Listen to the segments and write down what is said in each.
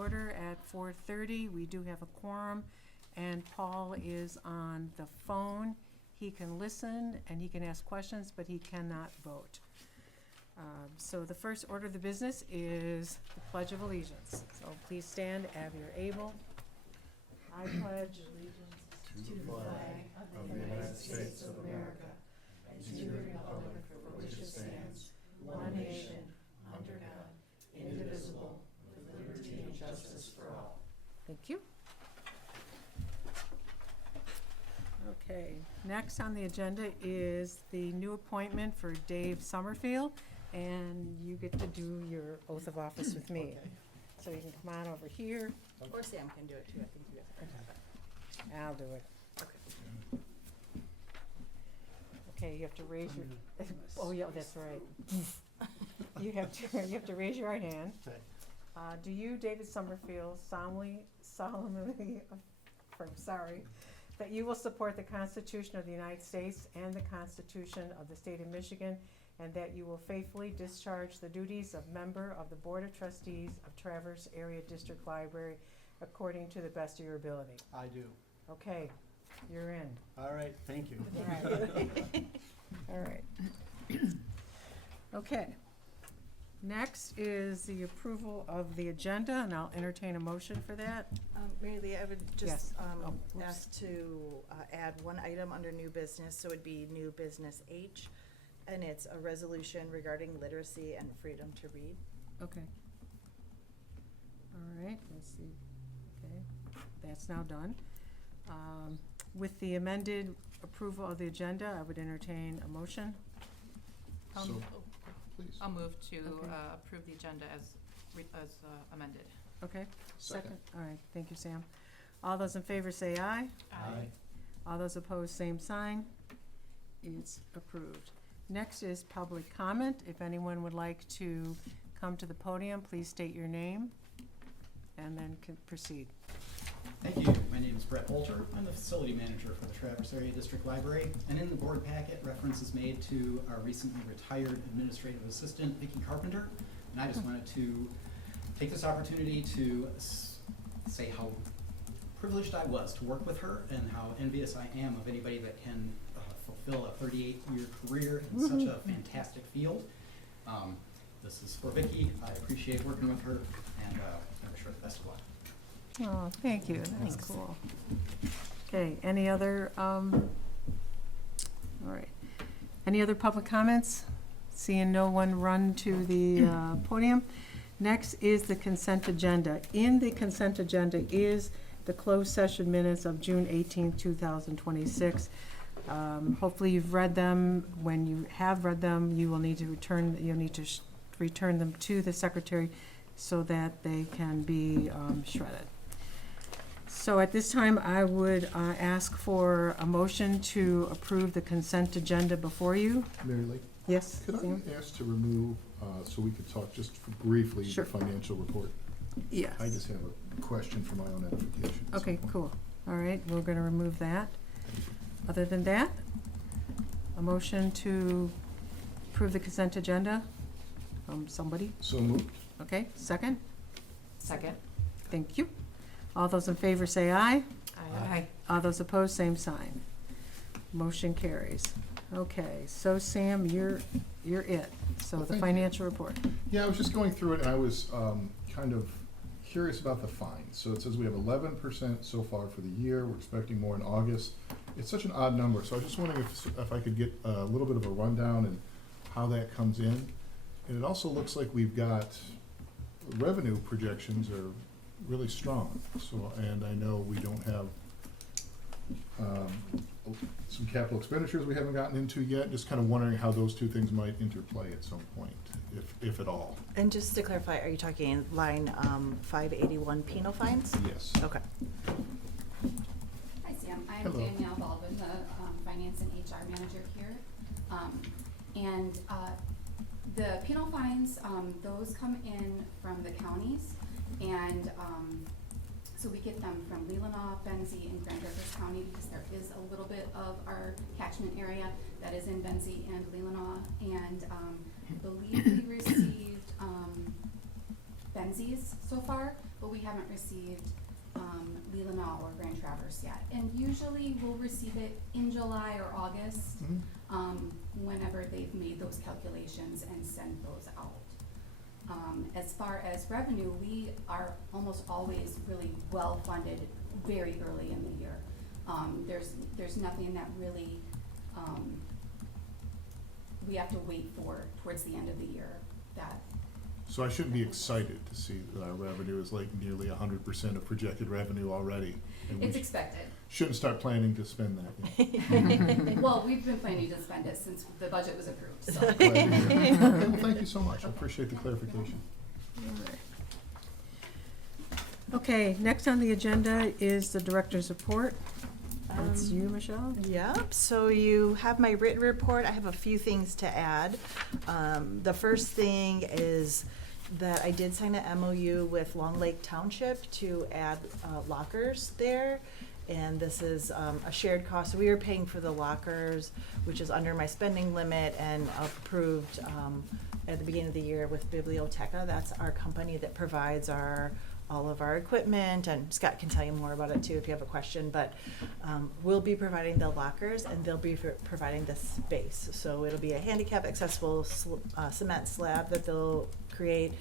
order at 4:30. We do have a quorum, and Paul is on the phone. He can listen and he can ask questions, but he cannot vote. So the first order of the business is the Pledge of Allegiance. So please stand as you're able. I pledge allegiance to the flag of the United States of America and to the republic for which it stands, one nation, under God, indivisible, with liberty and justice for all. Thank you. Okay, next on the agenda is the new appointment for Dave Summerfield, and you get to do your oath of office with me. Okay. So you can come on over here. Or Sam can do it too, I think you guys are gonna have it. I'll do it. Okay. Okay, you have to raise your, oh yeah, that's right. You have to raise your right hand. Okay. Do you, David Summerfield, solemnly, that you will support the Constitution of the United States and the Constitution of the State of Michigan, and that you will faithfully discharge the duties of member of the Board of Trustees of Traverse Area District Library according to the best of your ability? I do. Okay, you're in. All right, thank you. All right. Okay. Next is the approval of the agenda, and I'll entertain a motion for that. Mary Lee, I would Yes. just Oh, whoops. ask to add one item under new business, so it'd be new business H, and it's a resolution regarding literacy and freedom to read. Okay. All right, let's see. Okay, that's now done. With the amended approval of the agenda, I would entertain a motion. So, please. I'll move to Okay. approve the agenda as amended. Okay, Second. all right, thank you, Sam. All those in favor say aye. Aye. All those opposed, same sign. It's approved. Next is public comment. If anyone would like to come to the podium, please state your name and then proceed. Thank you. My name is Brett Holter. I'm the facility manager for the Traverse Area District Library. And in the board packet, reference is made to our recently retired administrative assistant, Vicki Carpenter. And I just wanted to take this opportunity to say how privileged I was to work with her and how envious I am of anybody that can fulfill a 38-year career in such a fantastic field. This is for Vicki. I appreciate working with her, and I wish her the best of luck. Oh, thank you. That's cool. Okay, any other, all right. Any other public comments? Seeing no one run to the podium. Next is the consent agenda. In the consent agenda is the closed session minutes of June 18th, 2026. Hopefully you've read them. When you have read them, you will need to return them to the secretary so that they can be shredded. So at this time, I would ask for a motion to approve the consent agenda before you. Mary Lee, Yes, could Sam? I ask to remove, so we could talk just briefly, Sure. the financial report? Yes. I just have a question for my own edification. at some Okay, point. cool. All right, we're gonna remove that. Other than that, a motion to approve the consent agenda from somebody? So moved? Okay, second? Second. Thank you. All those in favor say aye. Aye. All those opposed, same sign. Motion carries. Okay, so Sam, you're it. So Well, the thank you. financial report. Yeah, I was just going through it, and I was kind of curious about the fines. So it says we have 11% so far for the year. We're expecting more in August. It's such an odd number, so I was just wondering if I could get a little bit of a rundown and how that comes in. And it also looks like we've got revenue projections are really strong. So, and I know we don't have some capital expenditures we haven't gotten into yet. Just kind of wondering how those two things might interplay at some point, if at all. And just to clarify, are you talking line 581 penal fines? Yes. Okay. Hi Sam, I'm Hello. Danielle Baldwin, the Finance and HR Manager here. The penal fines, those come in from the counties, and so we get them from Leelanau, Benzie, and Grand River County, because there is a little bit of our catchment area that is in Benzie and Leelanau, and I believe we received Benzie's so far. but we haven't received Leelanau or Grand Traverse yet. And usually we'll receive it in July or August, whenever they've made those calculations and send those out. As far as revenue, we are almost always really well-funded very early in the year. There's nothing that really, we have to wait for towards the end of the year that. So I shouldn't be excited to see that our revenue is like nearly 100% of projected revenue already. And we It's expected. shouldn't start planning to spend that yet. Well, we've been planning to spend it since the budget was approved, so. Glad to hear. Okay, well, thank you so much. I appreciate the clarification. Okay, next on the agenda is the director's report. That's you, Michelle? Yep, so you have my written report. I have a few things to add. The first thing is that I did sign an MOU with Long Lake Township to add lockers there. And this is a shared cost. So we are paying for the lockers, which is under my spending limit and approved at the beginning of the year with Biblioteca. That's our company that provides all of our equipment, and Scott can tell you more about it too if you have a question, but we'll be providing the lockers and they'll be providing the space. So it'll be a handicap accessible cement slab that they'll create.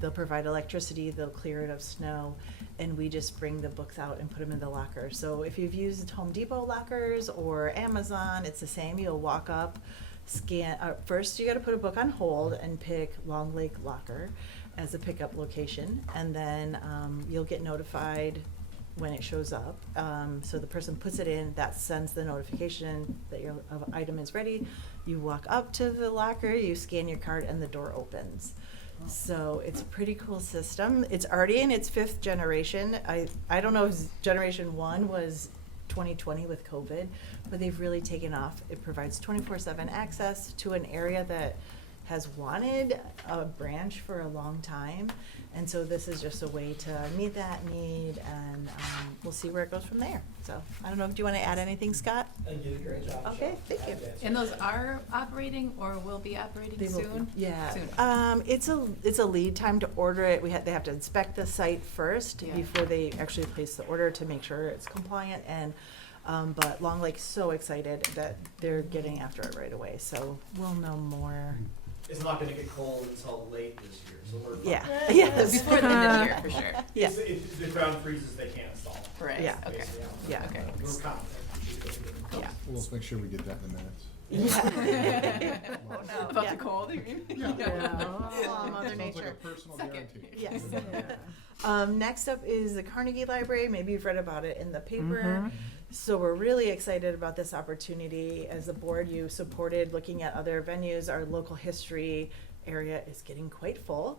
They'll provide electricity, they'll clear it of snow, and we just bring the books out and put them in the locker. So if you've used Home Depot lockers or Amazon, it's the same. You'll walk up, scan, first you gotta put a book on hold and pick Long Lake Locker as a pickup location, and then you'll get notified when it shows up. So the person puts it in, that sends the notification that your item is ready. You walk up to the locker, you scan your card, and the door opens. So it's a pretty cool system. It's already in its 5th generation. I don't know if generation 1 was 2020 with COVID, but they've really taken off. It provides 24/7 access to an area that has wanted a branch for a long time. And so this is just a way to meet that need, and we'll see where it goes from there. So I don't know, do you want to add anything, Scott? You did a great job. Okay, thank you. And those are operating or will be operating They will- soon? Yeah. Soon. It's a lead time to order it. They have to inspect the site first Yeah. before they actually place the order to make sure it's compliant. And but Long Lake's so excited that they're getting after it right away. So we'll know more. It's not gonna get cold until late this year, so we're fine. Yeah. Yes. Before the end of the year, for sure. Yeah. If the ground freezes, they can't install. Right, Yeah. okay. Basically, Yeah. Okay. We're confident. Yeah. Well, let's make sure we get that in the minutes. Yeah. About Yeah. the cold, you mean? Yeah. Oh, Mother Sounds like Nature. a personal Second. guarantee. Yes. Next up is the Carnegie Library. Maybe you've read about it in the paper. Mhm. So we're really excited about this opportunity. As a board, you supported looking at other venues. Our local history area is getting quite full.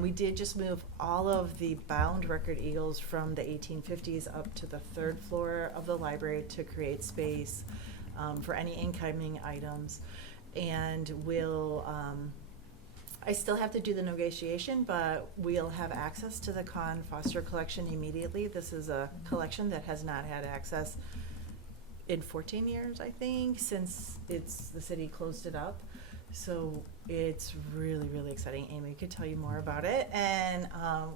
We did just move all of the bound record eagles from the 1850s up to the 3rd floor of the library to create space for any incoming items. And we'll, I still have to do the negotiation, but we'll have access to the Con Foster collection immediately. This is a collection that has not had access in 14 years, I think, since the city closed it up. So it's really, really exciting. Amy could tell you more about it. And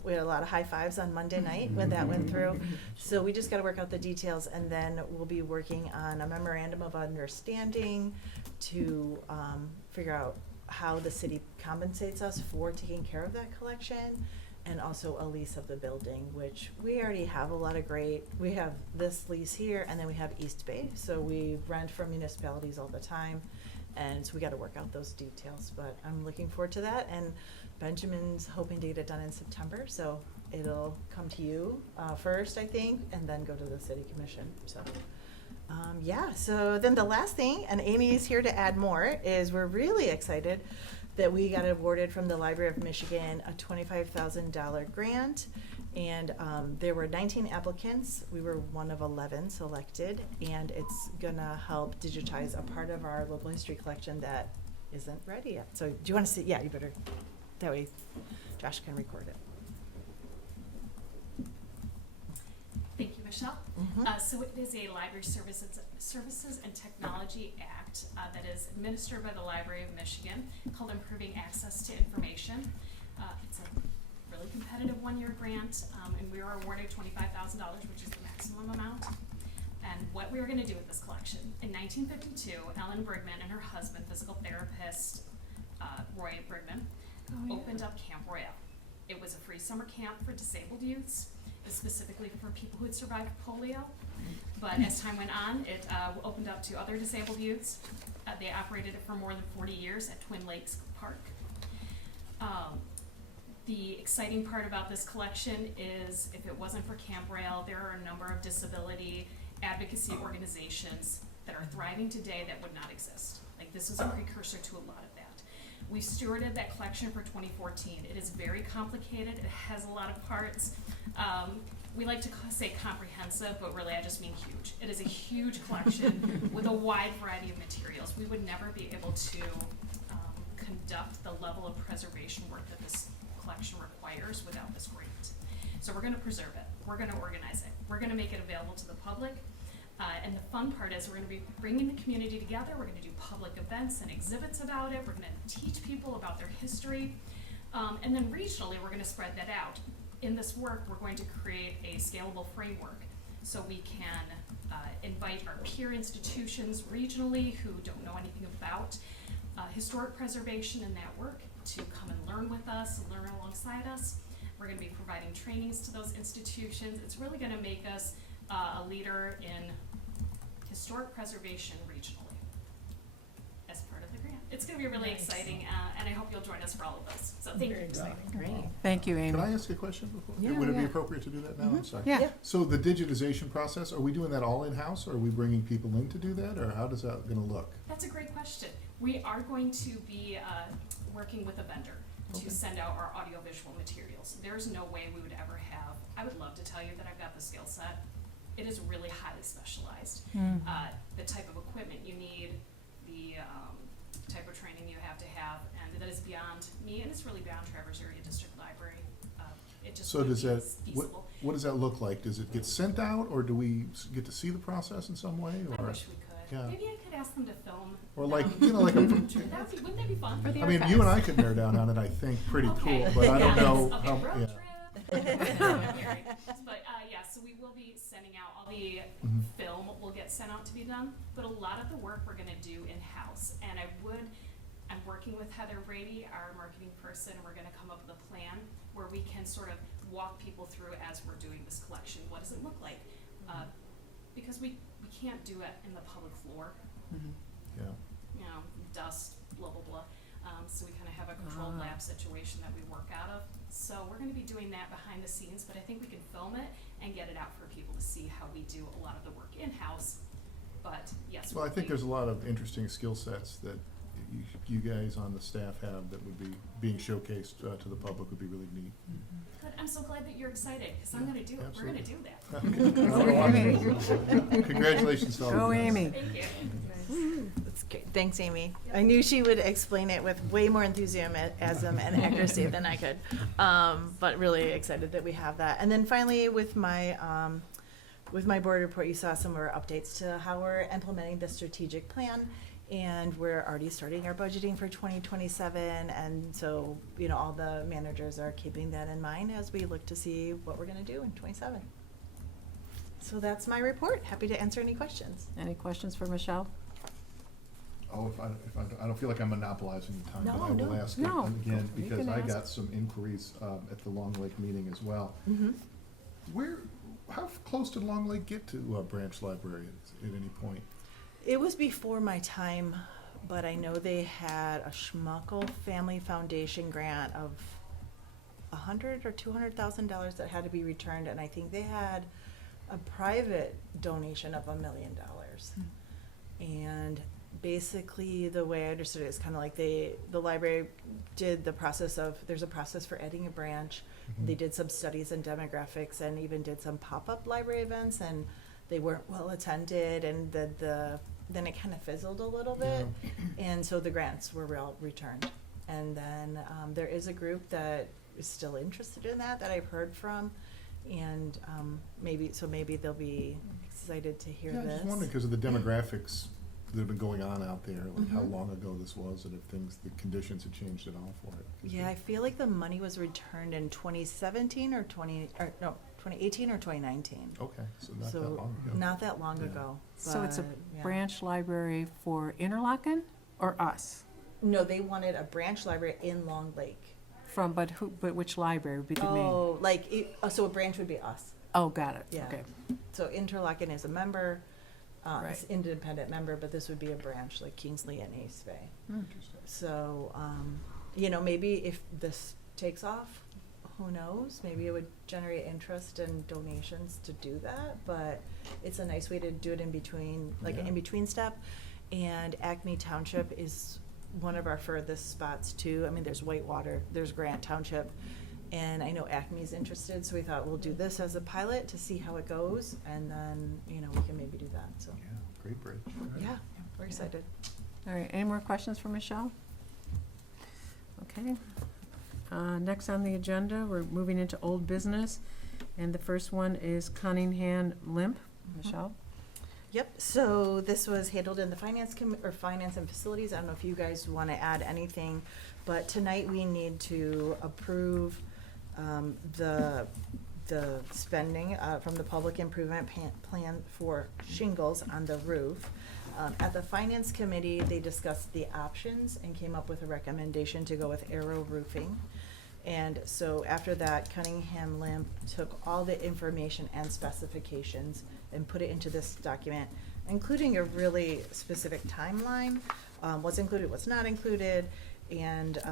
we had a lot of high fives on Monday night when that went through. So we just got to work out the details, and then we'll be working on a memorandum of understanding to figure out how the city compensates us for taking care of that collection, and also a lease of the building, which we already have a lot of we have this lease here, and then we have East Bay. So we rent from municipalities all the time. And so we got to work out those details, but I'm looking forward to that. And Benjamin's hoping to get it done in September, so it'll come to you first, I think, and then go to the city commission. So, yeah. So then the last thing, and Amy's here to add more, is we're really excited that we got awarded from the Library of Michigan a $25,000 grant. And there were 19 applicants. We were one of 11 selected, and it's gonna help digitize a part of our local history collection that isn't ready yet. So do you wanna see? Yeah, you better, that way Josh can record it. Thank you, Michelle. Mhm. So it is a Library Services and Technology Act that is administered by the Library of Michigan, called Improving Access to Information. It's a really competitive one-year grant, and we were awarded $25,000, which is the maximum amount. And what we were gonna do with this collection, in 1952, Ellen Brigman and her husband, physical therapist, Roy Brigman, opened up Camp Royale. It was a free summer camp for disabled youths, specifically for people who had survived polio. But as time went on, it opened up to other disabled youths. They operated it for more than 40 years at Twin Lakes Park. The exciting part about this collection is if it wasn't for Camp Royale, there are a number of disability advocacy organizations that are thriving today that would not exist. Like, this was a precursor to a lot of that. We stewarded that collection for 2014. It is very complicated. It has a lot of parts. We like to say comprehensive, but really I just mean huge. It is a huge collection with a wide variety of materials. We would never be able to conduct the level of preservation work that this collection requires without this grant. So we're gonna preserve it. We're gonna organize it. We're gonna make it available to the public. And the fun part is we're gonna be bringing the community together. We're gonna do public events and exhibits about it. We're gonna teach people about their history. And then regionally, we're gonna spread that out. In this work, we're going to create a scalable framework so we can invite our peer institutions regionally who don't know anything about historic preservation in that work to come and learn with us, learn alongside us. We're gonna be providing trainings to those institutions. It's really gonna make us a leader in historic preservation regionally as part of the grant. It's gonna be really exciting, and I hope you'll join us for all of those. So thank you. Great. Thank you, Amy. Can I ask a question before? Yeah, Would it be yeah. appropriate to do that now? I'm sorry. Yeah. Yeah. So the digitization process, are we doing that all in-house, or are we bringing people in to do that, or how does that gonna look? That's a great question. We are going to be working with a vendor Okay. to send out our audiovisual materials. There's no way we would ever have, I would love to tell you that I've got the skill set. It is really highly specialized. The type of equipment you need, the type of training you have to have, and that is beyond me, and it's really beyond Traverse Area District Library. It just So wouldn't does be that, feasible. what does that look like? Does it get sent out, or do we get to see the process in some way, I or? wish we could. Yeah. Maybe I could ask them to film. Or like, you know, like a, Wouldn't that be fun? For the I mean, you and I could bear down on it, I think, pretty Okay. cool, but I don't Yes. know Okay, how, road yeah. trip. But yeah, so we will be sending out all the Mhm. film will get sent out to be done, but a lot of the work we're gonna do in-house. And I'm working with Heather Brady, our marketing person, and we're gonna come up with a plan where we can sort of walk people through as we're doing this collection. What does it look like? Because we can't do it in the public floor, Yeah. you know, dust, blah, blah, blah. So we kind of have a controlled lab situation that we work out of. So we're gonna be doing that behind the scenes, but I think we can film it and get it out for people to see how we do a lot of the work in-house. But yes. Well, I think there's a lot of interesting skill sets that you guys on the staff have that would be being showcased to the public would be really neat. Good, I'm so glad that you're excited, because I'm gonna do it. We're gonna do that. Congratulations to all Go, of you guys. Amy. Thank you. That's great. Thanks, Amy. I knew she would explain it with way more enthusiasm and accuracy than I could. But really excited that we have that. And then finally, with my board report, you saw some of our updates to how we're implementing the strategic plan. And we're already starting our budgeting for 2027. And so, you know, all the managers are keeping that in mind as we look to see what we're gonna do in 27. So that's my report. Happy to answer any questions. Any questions for Michelle? Oh, I don't feel like I'm monopolizing the time, but I No, will ask it no. again, You because can I ask. got some inquiries at the Long Lake meeting as well. How close did Long Lake get to Branch Library at any point? It was before my time, but I know they had a Schmuckel Family Foundation grant of $100,000 or $200,000 that had to be returned, and I think they had a private donation of $1 million. And basically, the way I understood it is kind of like the library did the process of, there's a process for adding a branch. Mm-hmm. They did some studies and demographics and even did some pop-up library events, and they weren't well attended, and then it kind of fizzled a little bit, and so the grants were all returned. And then there is a group that is still interested in that I've heard from, and maybe they'll be excited to hear Yeah, I this. just wondered because of the demographics that have been going on out there, like how Mhm. long ago this was, and if the conditions had changed at all for it. 'Cause Yeah, I feel like the money was returned in 2017 or 2018 or 2019. Okay, so not that So, long ago. not that long Yeah. ago. So it's a but, yeah. branch library for Interlochen or us? No, they wanted a branch library in Long Lake. But which library would be the main? Oh, like, so a branch would be us. Oh, got it, Yeah. okay. So Interlochen is a member, Right. it's independent member, but this would be a branch like Kingsley and East Bay. Interesting. So, maybe if this takes off, who knows? Maybe it would generate interest and donations to do that, but it's a nice way to do it in between, like an Yeah. in-between step. And Acme Township is one of our furthest spots too. I mean, there's Whitewater, there's Grant Township, and I know Acme's interested, so we thought we'll do this as a pilot to see how it goes, and then, we can maybe do that, so. Yeah, great bridge. Yeah, we're excited. All right, any more questions for Michelle? Okay. Next on the agenda, we're moving into old business, and the first one is Cunningham Limp. Michelle? Yep, so this was handled in the finance and facilities. I don't know if you guys want to add anything, but tonight we need to approve the spending from the public improvement plan for shingles on the roof. At the finance committee, they discussed the options and came up with a recommendation to go with Arrow Roofing. And so after that, Cunningham Limp took all the information and specifications and put it into this document, including a really specific timeline, what's included, what's not included, and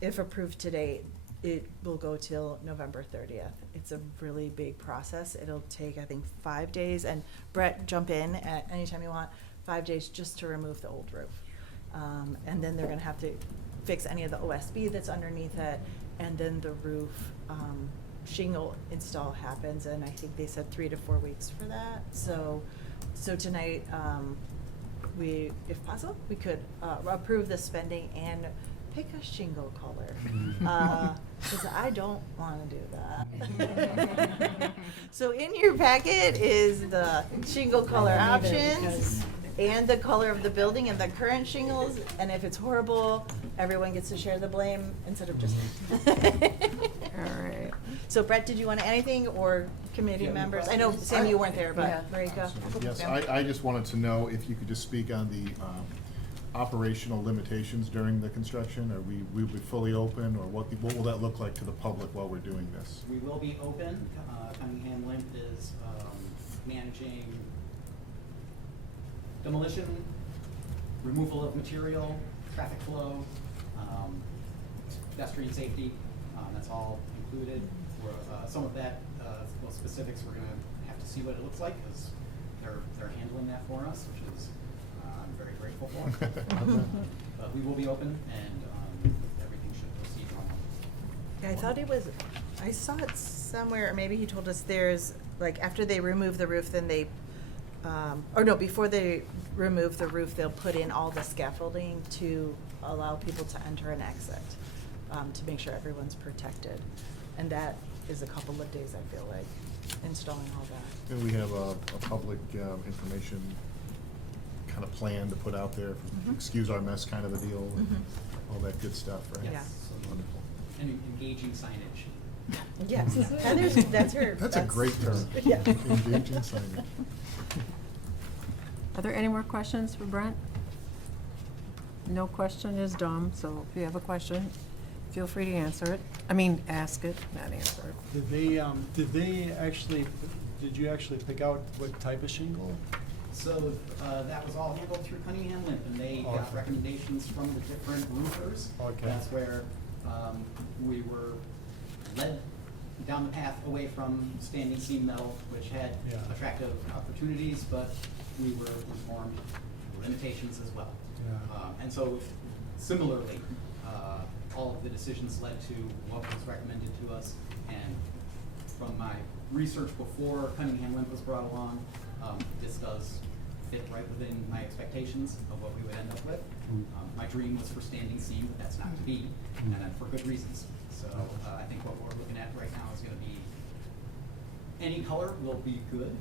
if approved today, it will go till November 30th. It's a really big process. It'll take, I think, 5 days, and Brett, jump in at any time you want, 5 days just to remove the old roof. And then they're gonna have to fix any of the OSB that's underneath it, and then the roof shingle install happens, and I think they said 3 to 4 weeks for that. So tonight, we, if possible, we could approve the spending and pick a shingle color, because I don't want to do that. So in your packet is the shingle color options and the color of the building and the current shingles, and if it's horrible, everyone gets to share the blame instead of just. All right. So Brett, did you want to add anything, or committee members? I know, Sam, you weren't there, Yeah. but Marika? Yes, Yeah. I just wanted to know if you could just speak on the operational limitations during the construction. Are we'll be fully open, or what will that look like to the public while we're doing this? We will be open. Cunningham Limp is managing demolition, removal of material, traffic flow, pedestrian safety. That's all included. For some of that, well, specifics, we're gonna have to see what it looks like, because they're handling that for us, which is I'm very grateful for. But we will be open, and everything should proceed normally. Yeah, I thought it was, I saw it somewhere, or maybe he told us there's, like, after they remove the roof, then they, or no, before they remove the roof, they'll put in all the scaffolding to allow people to enter and exit, to make sure everyone's protected. And that is a couple of days, I feel like, installing all that. And we have a public information kind of plan to put out there, Mhm. excuse our mess kind of a deal, and Mhm. all that good stuff, right? Yeah. Yes. Wonderful. And engaging signage. Yes, Heather's, that's her. That's a great term. Yeah. Engaging signage. Are there any more questions for Brent? No question is dumb, so if you have a question, feel free to answer it. I mean, ask it, not answer it. Did you actually pick out what type of shingle? So that was all handled through Cunningham Limp, and they got Okay. recommendations from the different roofers. Okay. That's where we were led down the path away from standing seam metal, which had Yeah. attractive opportunities, but we were informed limitations as well. Yeah. And so similarly, all of the decisions led to what was recommended to us, and from my research before Cunningham Limp was brought along, this does fit right within my expectations of what we would end up with. My dream was for standing seam, but that's not to be, and for good reasons. So I think what we're looking at right now is gonna be, any color will be good,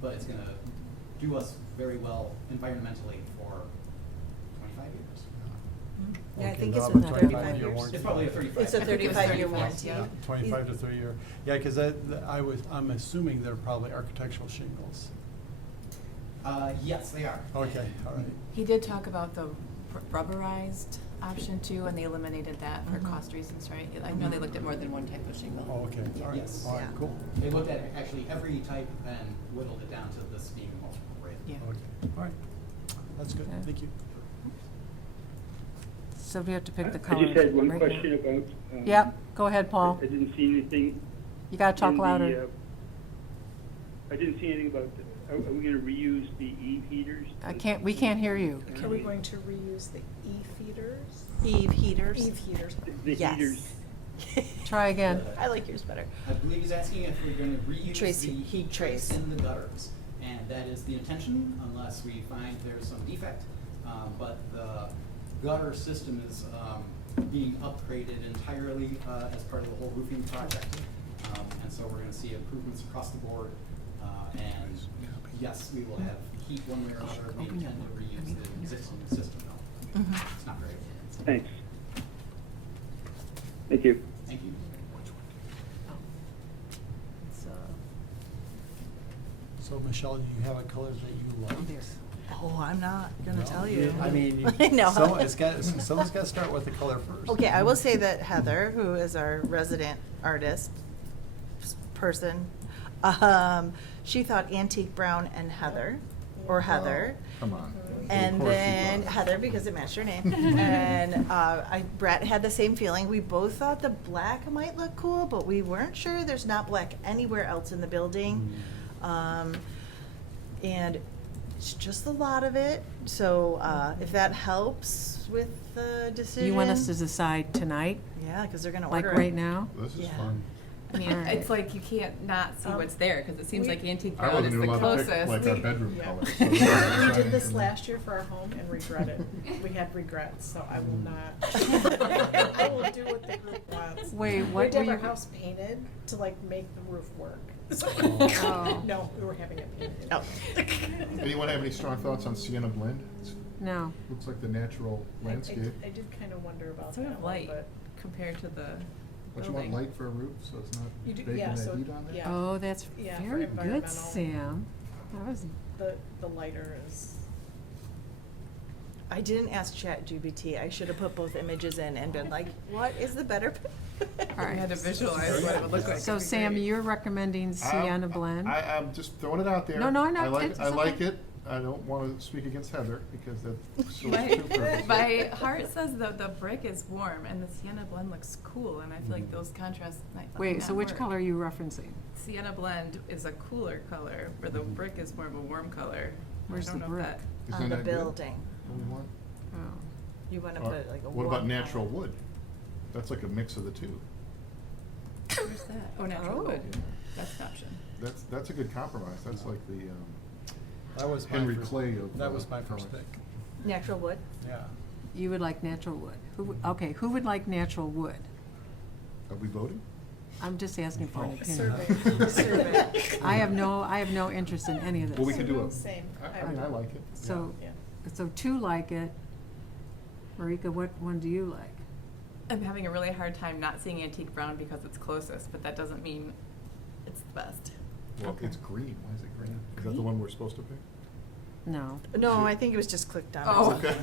but it's gonna do us very well environmentally for 25 years. Yeah, I Okay, think they'll it's have a been 35 25-year years. warranty. It's probably a 35. It's a I think it was 35-year 35, warranty. yeah. 25 to 30-year. Yeah, because I'm assuming they're probably architectural shingles. Yes, they are. Okay, all right. He did talk about the rubberized option too, and they eliminated that for Mhm. cost reasons, right? I know they looked at more than one type of shingle. Oh, okay, all right, Yes. all right, Yeah. cool. They looked at actually every type and whittled it down to this being the most appropriate. Yeah. Okay, all right. That's good, Okay. thank you. So we have to pick the I color. just had one right now. question about. Yep, go ahead, Paul. I didn't see anything. You gotta talk in the, louder. I didn't see anything about, are we gonna reuse the heaters? We can't hear you. Are we going to reuse the E-feeders? Eve heaters. Eve heaters. The Yes. heaters? Try again. I like yours better. I believe he's asking if we're gonna reuse Trace- the heat trace trace. in the gutters. And that is the intention, unless we find there's some defect. But the gutter system is being upgraded entirely as part of the whole roofing project. And so we're gonna see improvements across the board. And yes, we will have heat one way or another. We intend to reuse the existing system though. Mhm. It's not very. Thanks. Thank you. Thank you. So, So Michelle, do you have a color that you like? Oh, I'm not gonna No? tell you. I mean, I know. someone's got to start with the color first. Okay, I will say that Heather, who is our resident artist person, she thought antique brown and Heather, or Heather. Come on. And Of course you then thought. Heather, because it matched her name. And Brett had the same feeling. We both thought the black might look cool, but we weren't sure. There's not black anywhere else in the building. And it's just a lot of it. So if that helps with the decision. you want us to decide tonight, Yeah, because they're gonna like order it. right now? This is Yeah. fun. I mean, Alright. it's like you can't not see what's there, because it seems like antique I brown is wasn't the even allowed to pick closest. like our bedroom Yeah. color. We did this last year for our home and regret it. We had regrets, so I will not. I will do what the group wants. Wait, We what did were have our you? house painted to like make the roof work. Oh. No, we were having it painted. Oh. Anyone have any strong thoughts on sienna blend? No. Looks like the natural landscape. I did kind of wonder about Sort that of one, light but. compared to the Don't you want building. light for a roof, so it's not You do- baking yeah, that so- heat on there? yeah. Oh, that's Yeah, for very good, environmental. Sam. That was, The lighter is. I didn't ask ChatGPT. I should have put both images in and been like, what is the better? all We had to right. visualize what it would look like. So It'd be Sam, great. you're recommending sienna blend? I'm just throwing it out there. No, no, no, I like, it's I like okay. it. I don't want to speak against Heather because that serves My, two purposes. my heart says the brick is warm and the sienna blend looks cool, and I feel like Mhm. those contrasts might Wait, not so which work. color are you referencing? Sienna blend is a cooler color, where the Mhm. brick is more of a warm color. Where's I don't the know if brick? that- Isn't On the that good? building. What we want? Oh. You want to Or put like a What about warm natural color. wood? That's like a mix of the two. Where's that? Oh, natural Oh. wood. That's an option. That's a good compromise. That's like the That was my Henry first- Clay of. That was my first colors. pick, Natural wood? yeah. You would like natural wood. Okay, who would like natural wood? Are we voting? I'm just asking for an Oh. opinion. Survey, survey. I have no interest in any of this. Well, we can do it. Same. I mean, I like it. So, Yeah. so two like it. Marika, what one do you like? I'm having a really hard time not seeing antique brown because it's closest, but that doesn't mean it's the best. Well, Okay. it's green. Why is it green? Is that the one we're supposed to pick? No. No, I think it was just clicked on. Oh. Okay.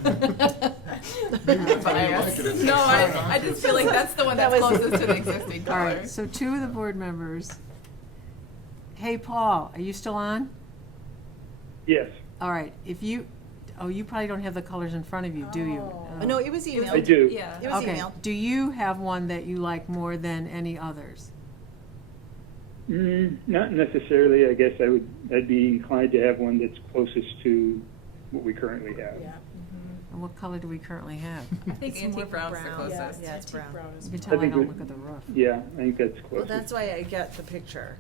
Maybe that's how you Bias. like it. No, I just feel like that's the one That that's was- closest to the existing All color. right, so two of the board members. Hey, Paul, are you still on? Yes, All right, if you, oh, you probably don't have the colors in front of you, do you? Oh. No, it was It was- emailed. I do. Yeah. It was Okay, emailed. do you have one that you like more than any others? Not necessarily. I guess I'd be inclined to have one that's closest to what we currently have. Yeah. And what color do we currently have? I think It's more antique brown's the brown. closest. Yeah, it's antique brown. is You can brown. tell I think don't we- look at the roof. Yeah, I think that's Well, closest. that's why I get the picture.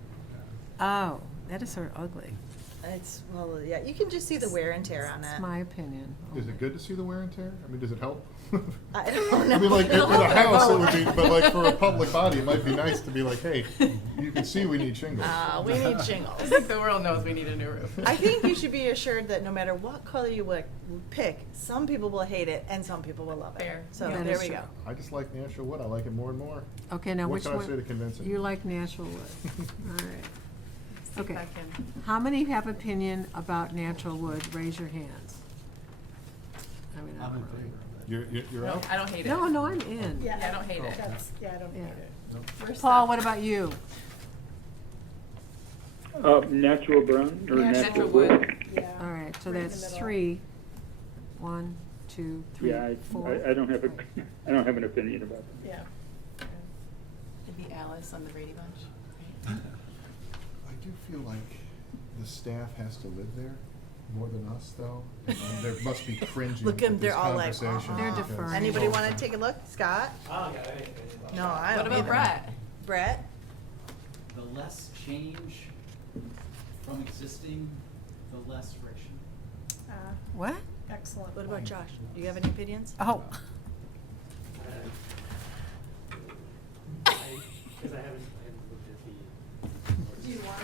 Oh, that is sort of ugly. It's, well, yeah, you can just see the wear and tear on It's it. my opinion. Is it good to see the wear and tear? I mean, does it help? I don't know. I mean, like, in a house, it would be, but like for a public body, it might be nice to be like, hey, you can see we need shingles. We need shingles. I think the world knows we need a new roof. I think you should be assured that no matter what color you would pick, some people will hate it and some people will love it. Fair. So That there is we true. go. I just like natural wood. I like it more and more. Okay, now What which can I say to one? convince it? You like natural wood. All right. See if Okay. I can- How many have opinion about natural wood? Raise your hands. I mean, I I'm in don't really. favor of that. You're No, out? I don't hate it. No, no, I'm in. Yeah, I don't hate it. That's, yeah, I don't Yeah. hate it. Where's Paul, that? what about you? Natural brown or Natural natural wood. wood? Yeah. All right, so Right in the that's middle. 3. 1, 2, 3, Yeah, 4. I don't have a, I don't have an opinion about that. Yeah. It'd be Alice on the Brady Bunch. I do feel like the staff has to live there more than us, though. And there must be cringing Look, at this they're all like, conversation. They're because- deferring. Anybody want to take a look? Scott? I don't got anything about No, that. I What don't about either. Brett? Brett? The less change from existing, the less friction. What? Excellent. What about Josh? Do you have any opinions? Oh, Because I haven't looked at the. Do you want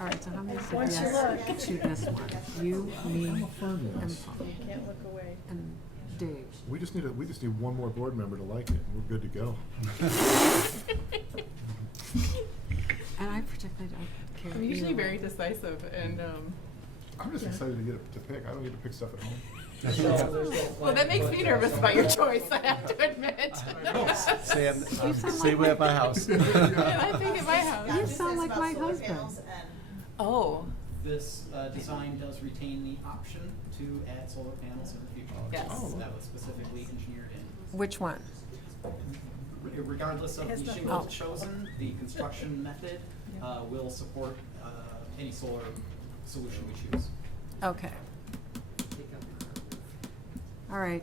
all right, so how many said Once you yes to this one? You, me, I'm a firm and yes. Paul, You can't look away. and Dave. We just need one more board member to like it, and we're good to go. And I particularly don't care. I'm usually either very way. decisive and, I'm just excited to get it to pick. I don't get to pick stuff at home. well, that makes me nervous about your choice, I have to admit. Same, You sound same like way at my house. And I think at my house. You sound like my husband. Oh, This design does retain the option to add solar panels in the future. Yes. Oh. That was specifically engineered in. Which one? Regardless of Has the the- shingle Oh. chosen, the construction method will support any solar solution we choose. Okay. All right.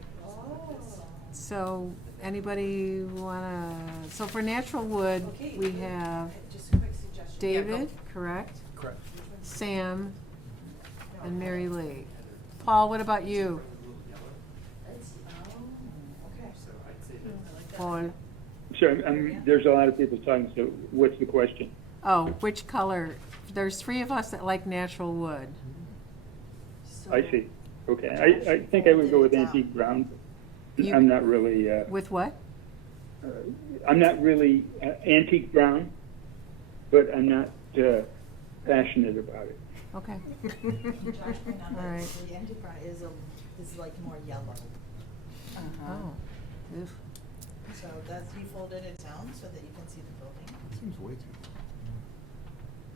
So, anybody wanna, so for natural wood, we have Just a quick suggestion. David, correct? Correct. Sam, and Mary Lee. Paul, what about you? Paul, So there's a lot of people talking, so what's the question? oh, which color? There's 3 of us that like natural wood. I see. Okay, I think I would go with antique brown. You- I'm not really, With what? antique brown, but I'm not passionate about it. Okay. Josh pointed out All that right. the antique brown is like more yellow. Oh. Oof. So that's, he folded it down so that you can see the building. Seems way too.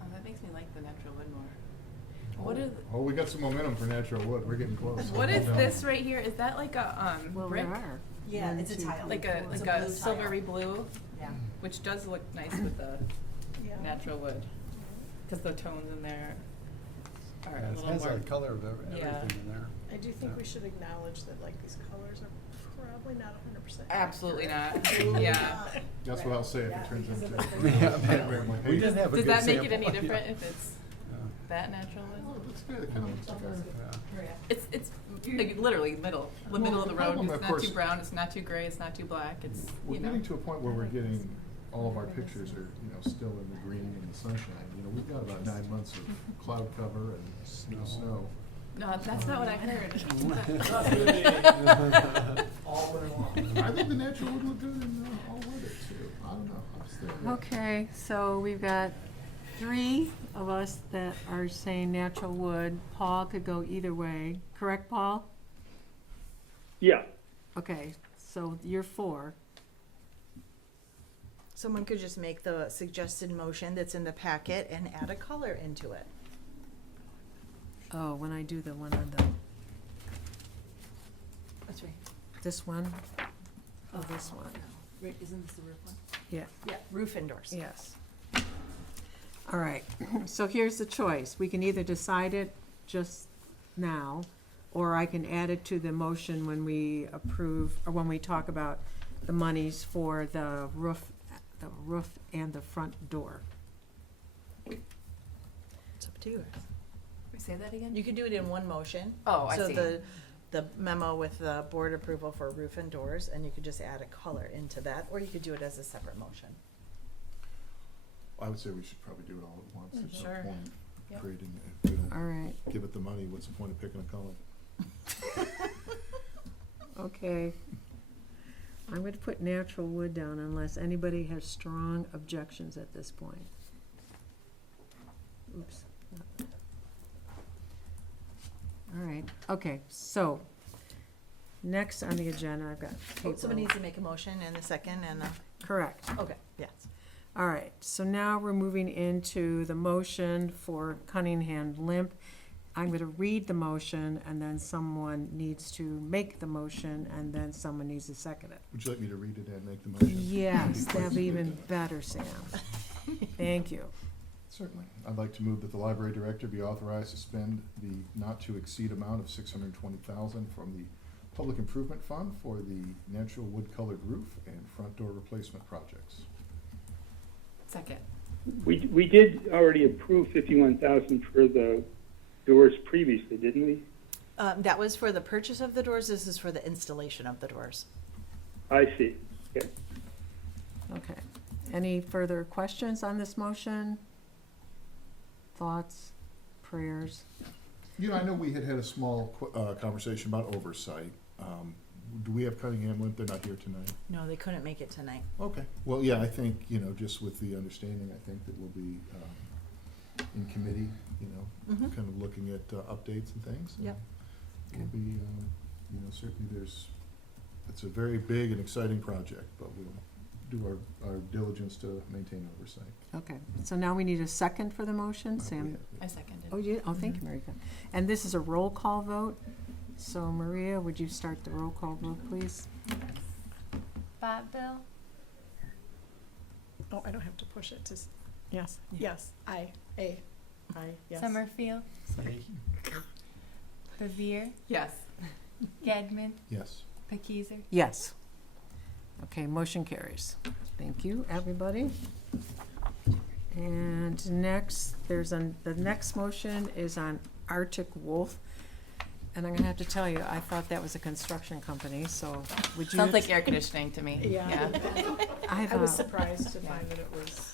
oh, that makes me like the natural wood more. What is, Oh, we got some momentum for natural wood. We're getting close. what is this right here? Is that like a, Well, brick? there are. Yeah, One, it's a two, tile. Like a, It's like a a blue silvery blue, Yeah. which does look nice with the Yeah. natural wood. Cause the tones in there are Yeah, a it little has more. a color of Yeah. everything in there. I do think we should acknowledge that like these colors are probably not 100%. Absolutely not, Absolutely yeah. not. That's what I'll say if it turns into. Yeah, I'm like, we hey, didn't have a Does good that make it any sample. different if it's Yeah. that natural Oh, wood? it looks good. It kind of looks like our. Yeah. It's like literally middle, the middle of the road. problem, of It's not course- too brown, it's not too gray, it's not too black, it's, We're you know. getting to a point where we're getting, all of our pictures are, still in the green and the sunshine. We've got about 9 months of cloud cover and snow. No, that's not what I heard. All winter long. I think the natural would look good in all weather too. I don't know. I'm still. Okay, so we've got 3 of us that are saying natural wood. Paul could go either way. Correct, Paul? Yeah, Okay, so you're 4. Someone could just make the suggested motion that's in the packet and add a color into it. Oh, when I do the one on the, That's right. this one? Oh, this one. Right, isn't this the roof one? Yeah. Yeah, roof indoors. Yes. All right, so here's the choice. We can either decide it just now, or I can add it to the motion when we approve, or when we talk about the monies for the roof and the front door. It's up Up to you guys. Say that again? You could do it in one motion. Oh, I see. So the memo with the board approval for roof and doors, and you could just add a color into that, or you could do it as a separate motion. I would say we should probably do it all at once. There's Sure. no point Yep. creating, if we don't All right, give it the money, what's the point of picking a color? okay. I'm gonna put natural wood down unless anybody has strong objections at this point. Oops. All right, okay, so, next on the agenda, I've got Somebody paper. needs to make a motion and a second and a, Correct. okay, yes. All right, so now we're moving into the motion for Cunningham Limp. I'm going to read the motion, and then someone needs to make the motion, and then someone needs to second it. Would you like me to read it and make the motion? Yes, that'd be even better, Sam. Thank you. Certainly. I'd like to move that the library director be authorized to spend the not-to-exceed amount of $620,000 from the Public Improvement Fund for the natural wood-colored roof and front door replacement projects. Second. We did already approve 51,000 for the doors previously, didn't we? That was for the purchase of the doors, this is for the installation of the doors. I see. Okay. Okay. Any further questions on this motion? Thoughts, prayers? You know, I know we had a small conversation about oversight. Do we have Cunningham Limp? They're not here tonight. No, they couldn't make it tonight. Okay. Well, yeah, I think, just with the understanding, I think that we'll be in committee, Mhm. kind of looking at updates and things. And Yep. We'll be, certainly it's a very big and exciting project, but we'll do our diligence to maintain oversight. Okay, so now we need a second for the motion, Sam? I seconded. Oh, you, oh, thank you, Marika. And this is a roll call vote, so Maria, would you start the roll call vote, please? Bob Bill? Oh, I don't have to push it to, yes, yes, aye, yes. Summerfield, Bevere, Yes. Gagnon, Yes. Pekizer. Yes. Okay, motion carries. Thank you, everybody. And next, the next motion is on Arctic Wolf. And I'm gonna have to tell you, I thought that was a construction company, so would you? Sounds like air conditioning to me. Yeah. I I was thought, surprised to find that it was.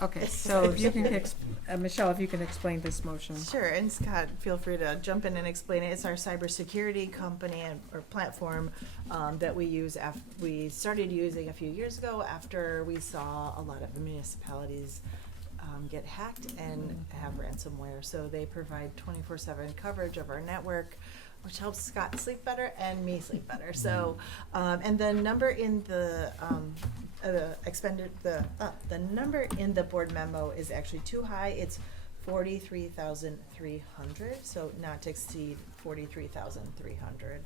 okay, so if you can, Michelle, if you can explain this motion. Sure, and Scott, feel free to jump in and explain it. It's our cybersecurity company or platform that we use. We started using a few years ago after we saw a lot of municipalities get hacked and have ransomware. So they provide 24/7 coverage of our network, which helps Scott sleep better and me sleep better. So, and the number in the number in the board memo is actually too high. It's 43,300, so not to exceed 43,300.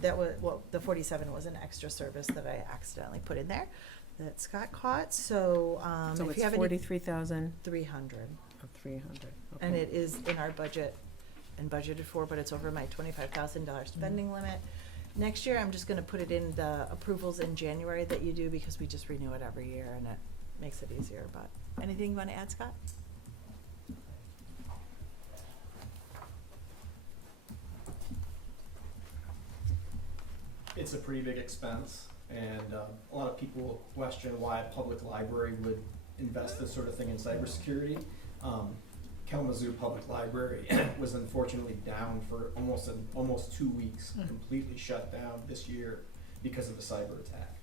That was, well, the 47 was an extra service that I accidentally put in there that Scott caught. So, So if it's you have 43,300. 300, and it is in our budget and budgeted for, but it's over my $25,000 spending limit. Next year, I'm just gonna put it in the approvals in January that you do, because we just renew it every year and it makes it easier. But anything you wanna add, Scott? It's a pretty big expense, and a lot of people question why a public library would invest this sort of thing in cybersecurity. Kalamazoo Public Library was unfortunately down for almost 2 weeks, completely shut down this year because of the cyber attack.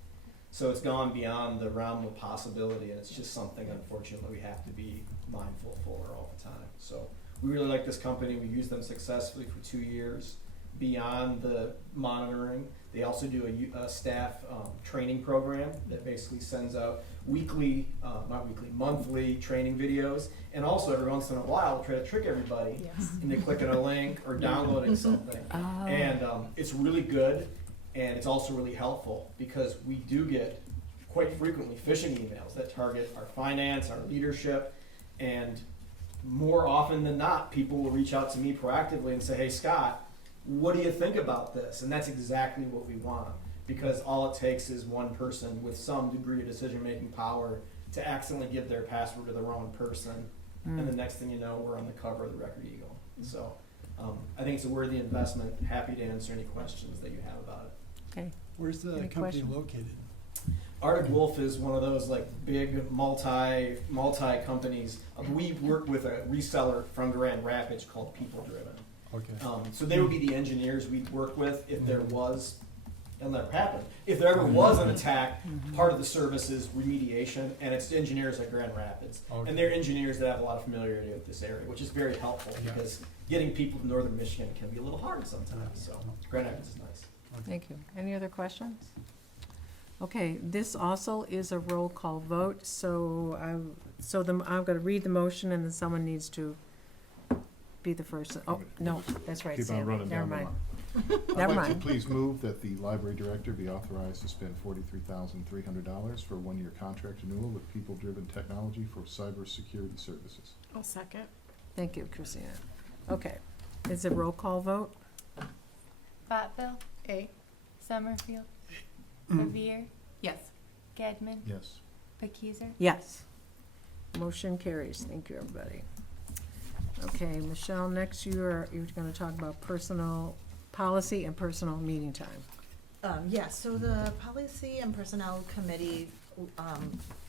So it's gone beyond the realm of possibility, and it's just something, unfortunately, we have to be mindful for all the time. So we really like this company. We used them successfully for 2 years. Beyond the monitoring, they also do a staff training program that basically sends out monthly training videos, and also every once in a while try to trick everybody Yes. into clicking a link or downloading something. Oh. And it's really good, and it's also really helpful because we do get quite frequently phishing emails that target our finance, our leadership, and more often than not, people will reach out to me proactively and say, "Hey, Scott, what do you think about this?" And that's exactly what we want, because all it takes is one person with some degree of decision-making power to accidentally give their password to the wrong person, and the next thing you know, we're on the cover of the Record Eagle. So I think it's a worthy investment. Happy to answer any questions that you have about it. Okay. Where's the Any company questions? located? Arctic Wolf is one of those like big multi companies. We work with a reseller from Grand Rapids called People Driven. Okay. So they would be the engineers we'd work with if there was, it'll never happen, if there ever was an attack. Part of the service is remediation, and it's engineers at Grand Rapids. Okay. And they're engineers that have a lot of familiarity with this area, which is very helpful Yeah. because getting people to northern Michigan can be a little hard sometimes. So Grand Rapids is nice. Okay. Thank you. Any other questions? Okay, this also is a roll call vote, so I'm gonna read the motion and then someone needs to be the first. Oh, no, that's right, Keep on Sam. running Never down the mind. line. Never I'd like to mind. please move that the library director be authorized to spend $43,300 for a one-year contract renewal with People Driven Technology for cybersecurity services. I'll second. Thank you, Christina. Okay, it's a roll call vote? Botville, A. Summerfield, Revere, Yes. Gedman, Yes. Bakizer. Yes. Motion carries. Thank you, everybody. Okay, Michelle, next you're gonna talk about personal policy and personal meeting time. Yes, so the Policy and Personnel Committee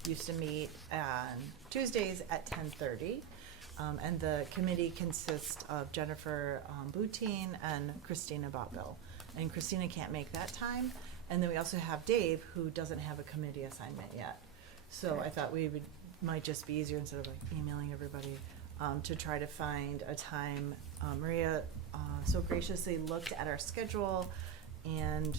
used to meet on Tuesdays at 10:30. And the committee consists of Jennifer Boutine and Christina Botville. And Christina can't make that time. And then we also have Dave, who doesn't have a committee assignment yet. So I thought might just be easier instead of like emailing everybody, to try to find a time. Maria so graciously looked at our schedule, and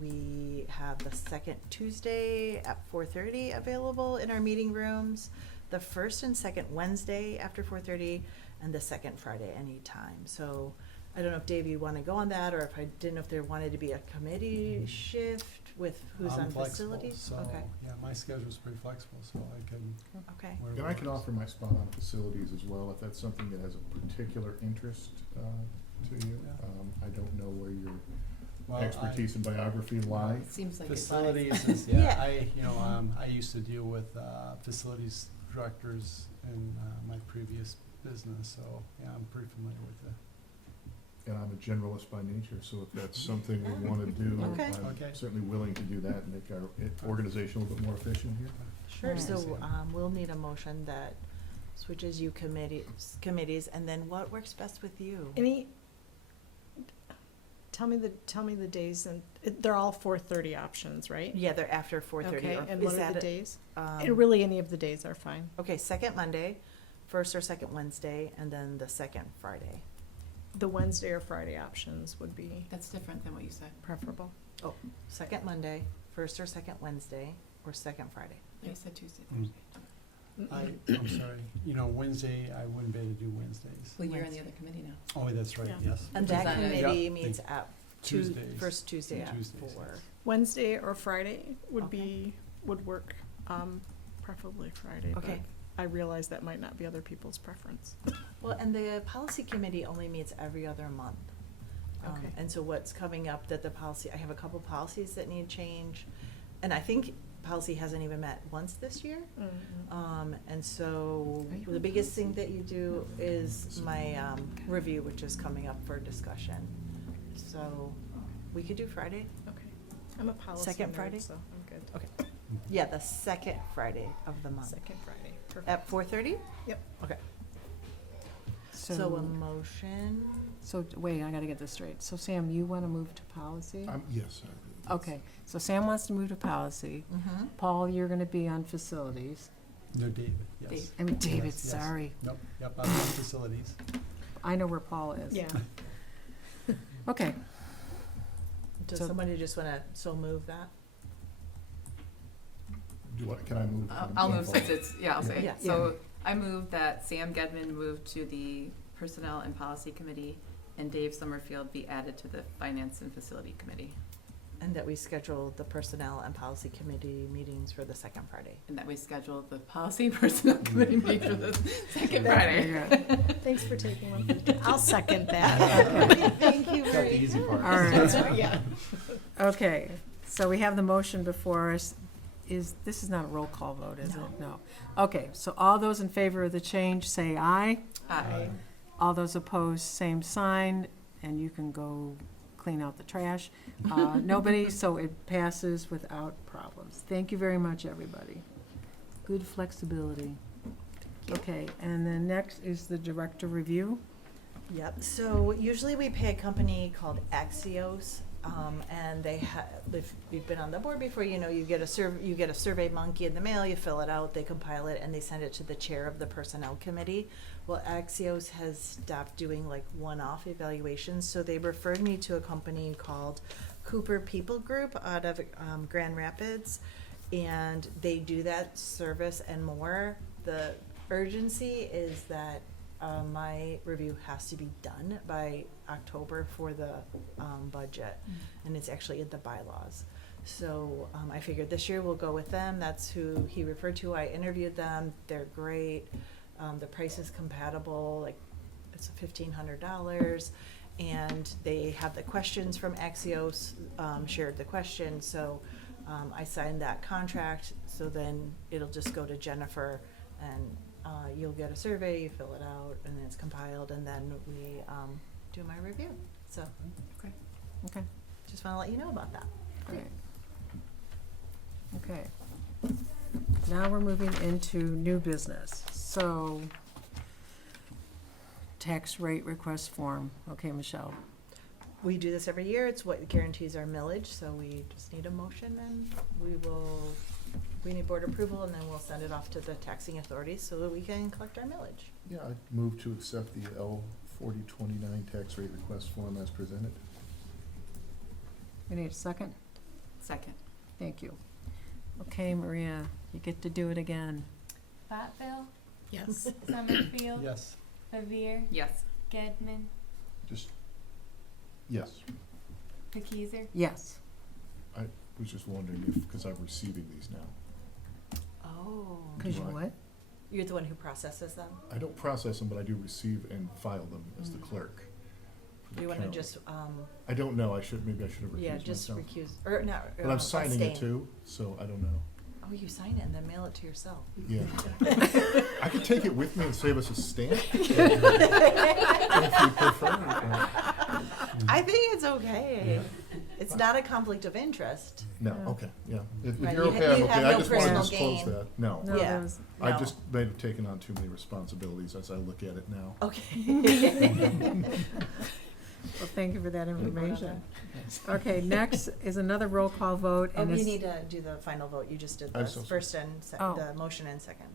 we have the second Tuesday at 4:30 available in our meeting rooms, the first and second Wednesday after 4:30, and the second Friday anytime. So I don't know if Dave, you want to go on that, or if I didn't know if there wanted to be a committee shift with who's I'm on flexible, facilities. So, Okay, yeah, my schedule's pretty flexible, so I can. okay. wherever And I can works. offer my spot on facilities as well, if that's something that has a particular interest to you. Yeah. I don't know where your Well, expertise and biography lie. Seems like Facilities is, Yeah. I used to deal with facilities directors in my previous business, so, yeah, I'm pretty familiar with the. And I'm a generalist by nature, so if that's something we want to do, Okay. I'm Okay. certainly willing to do that and make our organization a little bit more efficient here. Sure, Alright. so we'll need a motion that switches you committees, and then what works best with you? Tell me the days, and they're all 4:30 options, right? Yeah, they're after 4:30. Okay, or and is what are that the a- days? um, And really, any of the days are fine. Okay, second Monday, first or second Wednesday, and then the second Friday. The Wednesday or Friday options would be That's different than what you said. preferable. Oh, second Monday, first or second Wednesday, or second Friday. You said Tuesday, Mm. Thursday. I'm sorry, Wednesday, I wouldn't be able to do Wednesdays. Well, you're on the other committee now. Oh, that's right, Yeah. yes. And Which is that on a- committee Yep. meets at Tuesdays. first Tuesday at Tuesdays, 4. yes. Wednesday or Friday would Okay. work, preferably Friday, but Okay. I realize that might not be other people's preference. Well, and the policy committee only meets every other month. Okay. And so what's coming up that I have a couple policies that need change, and I think policy hasn't even met once this year. And so Are you the on biggest policy? thing that you do is my review, which is coming up for discussion. So we could do Friday. Okay. I'm a policy Second nerd, Friday? so I'm good. Okay. Yeah, the second Friday of the month. Second Friday, perfect. At 4:30? Yep. Okay. So a motion, So, wait, I gotta get this straight. So Sam, you wanna move to policy? Yes. Okay, so Sam wants to move to policy. mm-hmm. Paul, you're gonna be on facilities. No, David, yes. Dave. I mean, David, Yes, yes. sorry. Nope, yep, I'm on facilities. I know where Paul is. Yeah. Okay, Does So- somebody just wanna move that? Can I move? I'll move since it's, I'll say. Yeah. So I move that Sam Gedman move to the Personnel and Policy Committee and Dave Summerfield be added to the Finance and Facility Committee. And that we schedule the Personnel and Policy Committee meetings for the second Friday. And that we schedule the Policy and Personnel Committee meeting for the second Very Friday. good. Thanks for taking one. for the team. I'll second that. Okay. Thank you, Got the easy part. All right. Yeah. Okay, so we have the motion before us. this is not a roll call vote, is it? No. Okay, so all those in favor of the change, say aye. Aye. All those opposed, same sign, and you can go clean out the trash. Nobody, so it passes without problems. Thank you very much, everybody. Good flexibility. Okay, and then next is the director review. Yep, so usually we pay a company called Axios, and if you've been on the board before, you know, you get a survey monkey in the mail, you fill it out, they compile it, and they send it to the chair of the personnel committee. Well, Axios has stopped doing like one-off evaluations, so they referred me to a company called Cooper People Group out of Grand Rapids, and they do that service and more. The urgency is that my review has to be done by October for the budget, and it's actually in the bylaws. So I figured this year we'll go with them. That's who he referred to. I interviewed them. They're great. The price is compatible. Like, it's $1,500, and they have the questions from Axios, shared the questions. So I signed that contract. So then it'll just go to Jennifer, and you'll get a survey, you fill it out, and it's compiled, and then we do my review. So, Okay, just want to let you know about that. great. Okay. Now we're moving into new business. So, tax rate request form. Okay, Michelle. We do this every year. It's what guarantees our millage, so we just need a motion, and we need board approval, and then we'll send it off to the taxing authorities so that we can collect our millage. Yeah, I move to accept the L 4029 tax rate request form as presented. We need a second? Second. Thank you. Okay, Maria, you get to do it again. Botville, Yes. Summerfield, Yes. Bevere, Yes. Gedman, Just, yes. McKeezer. Yes. I was just wondering if, because I'm receiving these now. Oh. Because you Right. what? You're the one who processes them? I don't process them, but I do receive and file them as the clerk. for the You want to county. just, I don't know, maybe I should have recused yeah, just myself. recuse, or not, But I'm signing it abstain. too, so I don't know. Oh, you sign it and then mail it to yourself. Yeah. I could take it with me and save us a stamp. If you prefer. I think it's okay. Yeah. It's not a conflict of interest. No, Yeah. okay, yeah. If Right, you're you okay, ha- I'm you okay. have I no just wanted to personal disclose gain. that. No. No, Yeah. there was, I No. just may have taken on too many responsibilities as I look at it now. Okay. well, thank you for that information. Okay, next is another roll call vote, Oh, and you it's, need to do the final vote. You just did I'm the so sorry. first and Oh. the motion and second.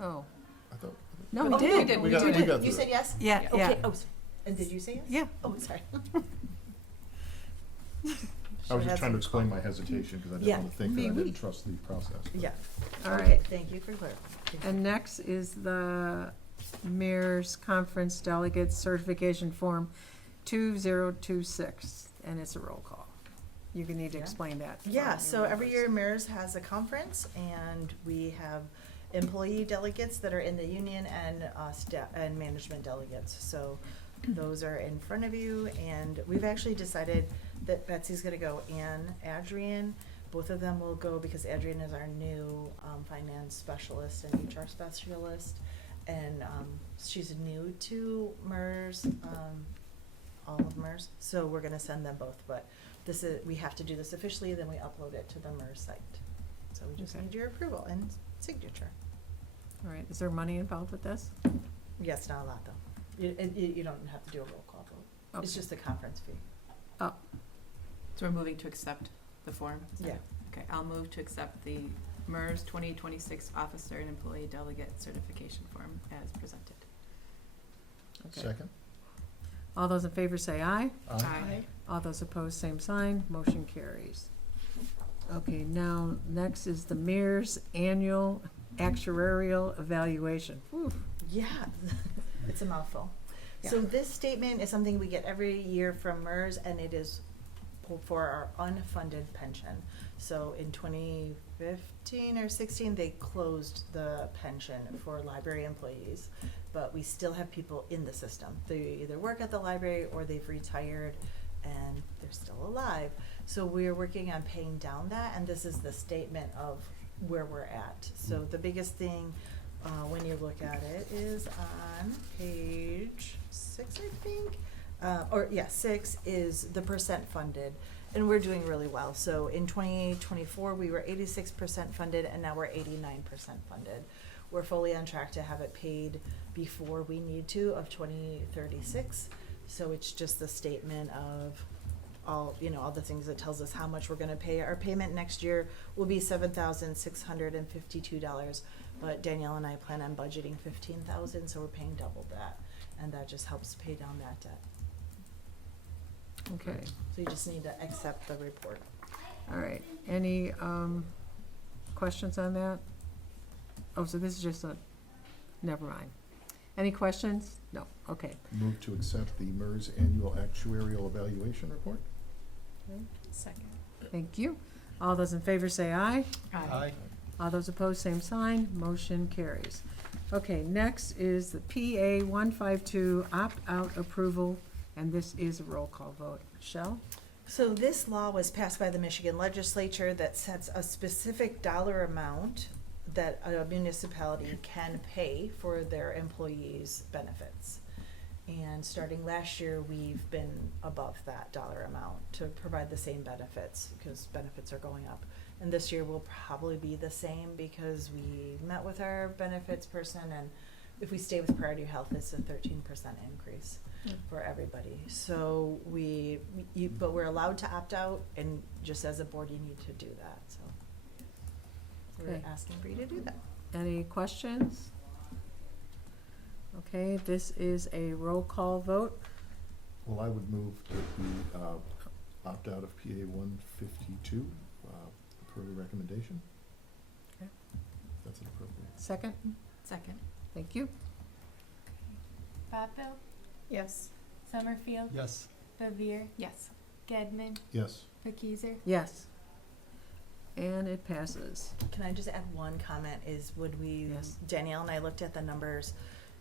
oh, I thought, no, Oh, we no, did. we got You through said it. yes? Yeah, Okay. yeah, Oh, and did you say yes? yeah. Oh, sorry. I was just trying to explain my hesitation because I Yeah, didn't want to think that I maybe. didn't trust the process. but- Yeah. All Okay, right. thank you for clarifying. And next is the Mayor's Conference Delegate Certification Form 2026, and it's a roll call. You can need to Yeah. explain that. for Yeah, new so every members. year MERS has a conference, and we have employee delegates that are in the union and staff and management delegates. So those are in front of you, and we've actually decided that Betsy's gonna go and Adrian. Both of them will go because Adrian is our new finance specialist and HR specialist, and she's new to MERS, all of MERS. So we're gonna send them both, but we have to do this officially, then we upload it to the MERS site. So we just Okay. need your approval and signature. All right, is there money involved with this? Yeah, it's not a lot though. You don't have to do a roll call vote. It's Okay. just a conference fee. Oh, So we're moving to accept the form? Is that Yeah. it? Okay, I'll move to accept the MERS 2026 Officer and Employee Delegate Certification Form as presented. okay. Second? All those in favor say aye. Aye. All those opposed, same sign. Motion carries. Okay, now, next is the Mayor's Annual Actuarial Evaluation. Whew. Yeah, it's a mouthful. So this statement is something we get every year from MERS, and it is for our unfunded pension. So in 2015 or 16, they closed the pension for library employees, but we still have people in the system. They either work at the library or they've retired and they're still alive. So we're working on paying down that, and this is the statement of where we're at. So the biggest thing, when you look at it, is on page 6, I think. 6 is the percent funded, and we're doing really well. So in 2024, we were 86% funded, and now we're 89% funded. We're fully on track to have it paid before we need to of 2036. So it's just the statement of all the things that tells us how much we're gonna pay. Our payment next year will be $7,652, but Danielle and I plan on budgeting $15,000, so we're paying double that, and that just helps pay down that debt. Okay, So you just need to accept the report. all right. Any questions on that? Oh, so this is just never mind. Any questions? No, okay. Move to accept the MERS annual actuarial evaluation report. Second. Thank you. All those in favor say aye. Aye. All those opposed, same sign. Motion carries. Okay, next is the PA 152 opt-out approval, and this is a roll call vote. Michelle? So this law was passed by the Michigan legislature that sets a specific dollar amount that a municipality can pay for their employees' benefits. And starting last year, we've been above that dollar amount to provide the same benefits, because benefits are going up. And this year will probably be the same, because we met with our benefits person, and if we stay with Priority Health, it's a 13% increase for everybody. So but we're allowed to opt out, and just as a board, you need to do that, so. We're Okay. asking for you to do that. Any questions? Okay, this is a roll call vote. Well, I would move that we opt out of PA 152 per the recommendation. Okay. That's appropriate. Second? Second. Thank you. Bothell, Yes. Summerfield, Yes. Bevere, Yes. Gedman, Yes. Pekizer. Yes. And it passes. Can I just add one comment, Yes. Danielle and I looked at the numbers,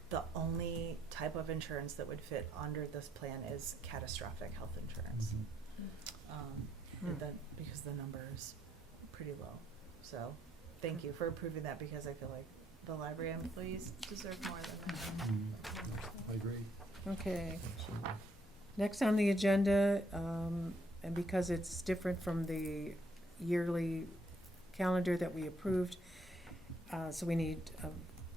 the only type of insurance that would fit under this plan is catastrophic health insurance. Because the number is pretty low. So, thank you for approving that, because I feel like the library employees deserve more than that. I agree. Okay. Absolutely. Next on the agenda, and because it's different from the yearly calendar that we approved, so we need a